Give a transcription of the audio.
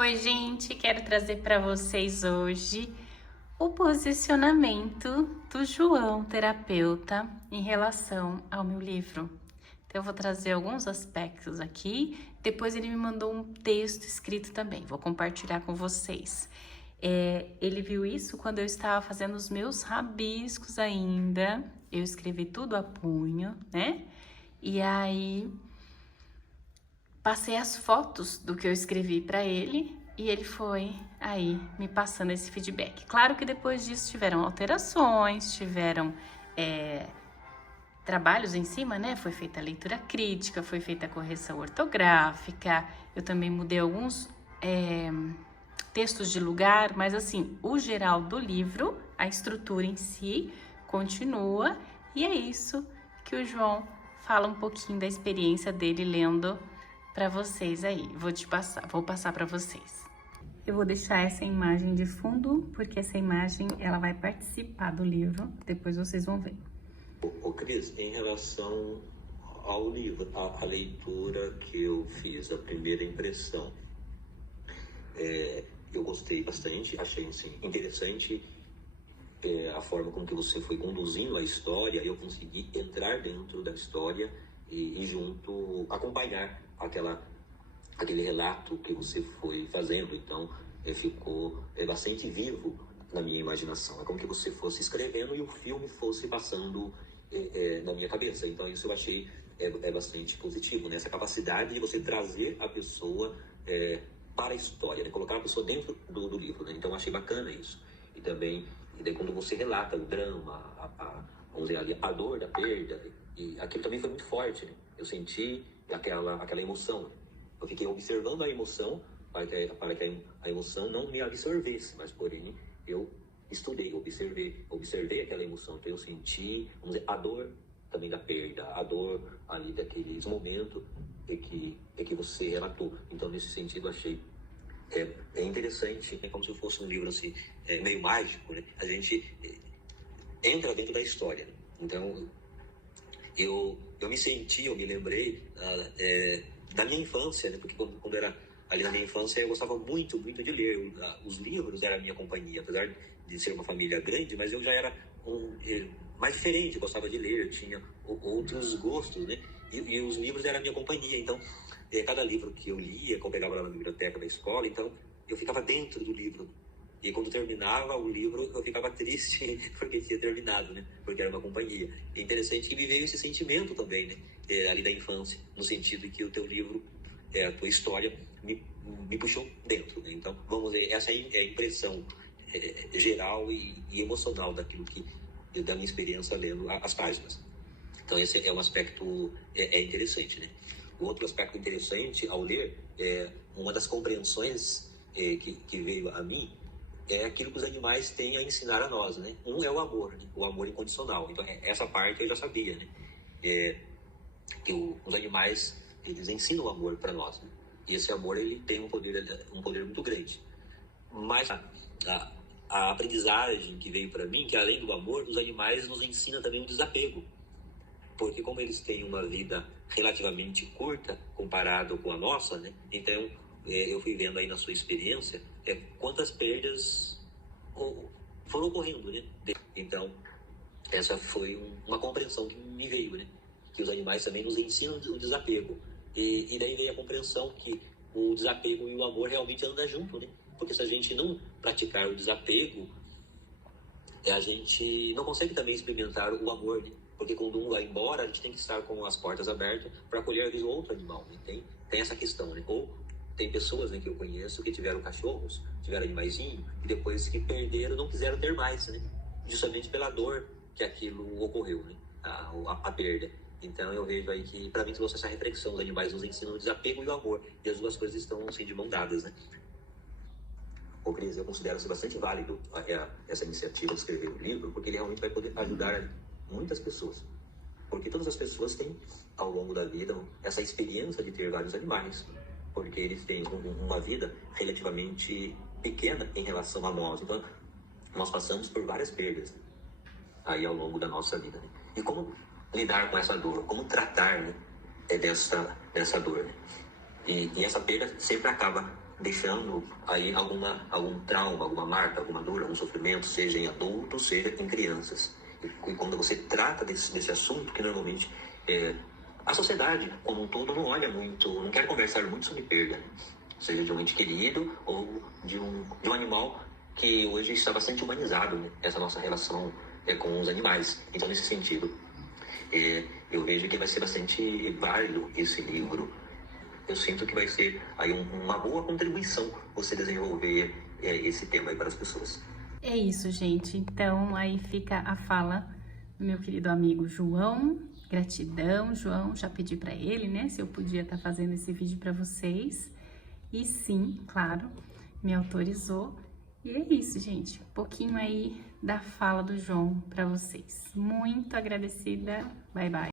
Oi, gente, quero trazer para vocês hoje o posicionamento do João, terapeuta, em relação ao meu livro. Então, eu vou trazer alguns aspectos aqui, depois ele me mandou um texto escrito também, vou compartilhar com vocês. Ele viu isso quando eu estava fazendo os meus rabiscos ainda, eu escrevi tudo a punho, né? E aí passei as fotos do que eu escrevi para ele e ele foi aí me passando esse feedback. Claro que depois disso tiveram alterações, tiveram trabalhos em cima, né? Foi feita a leitura crítica, foi feita a correção ortográfica, eu também mudei alguns textos de lugar, mas assim, o geral do livro, a estrutura em si, continua e é isso que o João fala um pouquinho da experiência dele lendo para vocês aí. Vou passar para vocês. Eu vou deixar essa imagem de fundo, porque essa imagem ela vai participar do livro, depois vocês vão ver. Ô Cris, em relação ao livro, a leitura que eu fiz, a primeira impressão, eu gostei bastante, achei assim, interessante a forma como que você foi conduzindo a história. Eu consegui entrar dentro da história e junto acompanhar aquele relato que você foi fazendo. Então ficou bastante vivo na minha imaginação. É como que você fosse escrevendo e o filme fosse passando na minha cabeça. Então isso eu achei bastante positivo, né? Essa capacidade de você trazer a pessoa para a história, né? Colocar a pessoa dentro do livro, né? Então eu achei bacana isso. E também daí, quando você relata o drama, vamos dizer ali, a dor da perda, e aquilo também foi muito forte, né? Eu senti aquela emoção, né? Eu fiquei observando a emoção para que a emoção não me absorvesse, mas porém eu estudei, observei aquela emoção. Então eu senti, vamos dizer, a dor também da perda, a dor ali daqueles momentos que você relatou. Então nesse sentido achei interessante, é como se fosse um livro assim, meio mágico, né? A gente entra dentro da história, né? Então eu me lembrei da minha infância, né? Porque quando era ali na minha infância eu gostava muito de ler. Os livros eram a minha companhia, apesar de ser uma família grande, mas eu já era mais diferente, eu gostava de ler, eu tinha outros gostos, né? E os livros eram a minha companhia. Então cada livro que eu lia, que eu pegava lá na biblioteca da escola, então eu ficava dentro do livro. E quando terminava o livro, eu ficava triste porque tinha terminado, né? Porque era uma companhia. É interessante que me veio esse sentimento também, né? Ali da infância, no sentido de que o teu livro, a tua história, me puxou dentro, né? Então, vamos ver, essa é a impressão geral e emocional daquilo da minha experiência lendo as páginas. Então, esse é um aspecto interessante, né? O outro aspecto interessante ao ler, uma das compreensões que veio a mim, é aquilo que os animais têm a ensinar a nós, né? Um é o amor, né? O amor incondicional. Então, essa parte eu já sabia, né? Que os animais, eles ensinam o amor para nós, né? E esse amor, ele tem um poder muito grande. Mas a aprendizagem que veio para mim, que além do amor, os animais nos ensinam também o desapego. Porque como eles têm uma vida relativamente curta comparado com a nossa, né? Então eu fui vendo aí na sua experiência quantas perdas foram ocorrendo, né? Então essa foi uma compreensão que me veio, né? Que os animais também nos ensinam o desapego. E daí veio a compreensão que o desapego e o amor realmente andam junto, né? Porque se a gente não praticar o desapego, a gente não consegue também experimentar o amor, né? Porque quando um vai embora, a gente tem que estar com as portas abertas para acolher às vezes outro animal, né? Tem essa questão, né? Ou tem pessoas, né, que eu conheço que tiveram cachorros, tiveram animaizinho, e depois que perderam, não quiseram ter mais, né? Justamente pela dor que aquilo ocorreu, né? A perda. Então eu vejo aí que, para mim, trouxe essa reflexão. Os animais nos ensinam o desapego e o amor, e as duas coisas estão assim de mão dadas, né? Ô Cris, eu considero ser bastante válido essa iniciativa de escrever um livro, porque ele realmente vai poder ajudar muitas pessoas. Porque todas as pessoas têm, ao longo da vida, essa experiência de ter vários animais, porque eles têm uma vida relativamente pequena em relação a nós. Então, nós passamos por várias perdas, né, aí ao longo da nossa vida, né? E como lidar com essa dor, como tratar, né, dessa dor, né? E essa perda sempre acaba deixando aí algum trauma, alguma marca, alguma dor, algum sofrimento, seja em adultos, seja em crianças. E quando você trata desse assunto, que normalmente a sociedade como um todo não olha muito, não quer conversar muito sobre perda, né? Seja de um ente querido ou de um animal que hoje está bastante humanizado, né? Essa nossa relação com os animais. Então, nesse sentido, eu vejo que vai ser bastante válido esse livro. Eu sinto que vai ser aí uma boa contribuição você desenvolver esse tema aí para as pessoas. É isso, gente. Então, aí fica a fala do meu querido amigo João. Gratidão, João. Já pedi para ele, né, se eu podia estar fazendo esse vídeo para vocês. E sim, claro, me autorizou. E é isso, gente. Um pouquinho aí da fala do João para vocês. Muito agradecida. Bye, bye.